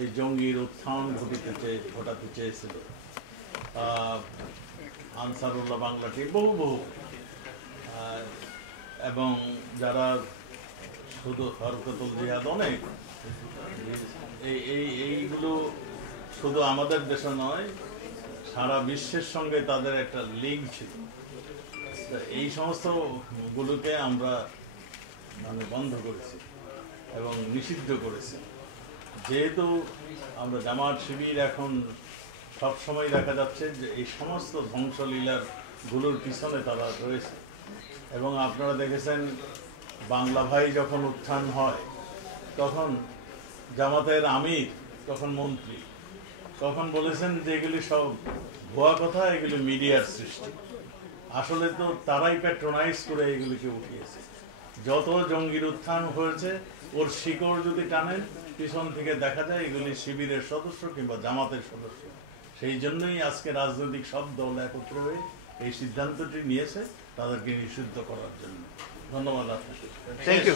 এই জঙ্গির উত্থান ঘটাতে চেয়েছিল। আনসারুল্লাহ বাংলা টিম বহু এবং যারা শুধু হরকতুল জিহাদ অনেক এইগুলো শুধু আমাদের দেশে নয়, সারা বিশ্বের সঙ্গে তাদের একটা লিঙ্ক ছিল। এই সমস্ত গুলোকে আমরা বন্ধ করেছি এবং নিষিদ্ধ করেছি। যেহেতু আমরা জামাত শিবির এখন সবসময় দেখা যাচ্ছে যে এই সমস্ত ধ্বংসলীলার গুলোর পিছনে তারা রয়েছে। এবং আপনারা দেখেছেন বাংলা ভাই যখন উত্থান হয় তখন জামাতের আমির, তখন মন্ত্রী, তখন বলেছেন যে এগুলি সব ভুয়া কথা, এগুলি মিডিয়ার সৃষ্টি। আসলে তো তারাই প্যাট্রোনাইজ করে এগুলিকে উঠিয়েছে। যত জঙ্গির উত্থান হয়েছে ওর শিকড় যদি টানেন পিছন থেকে দেখা যায় এগুলি শিবিরের সদস্য কিংবা জামাতের সদস্য। সেই জন্যই আজকে রাজনৈতিক সব দল একত্র হয়ে এই সিদ্ধান্তটি নিয়েছে তাদেরকে নিষিদ্ধ করার জন্য। ধন্যবাদ আপনাকে। Thank you.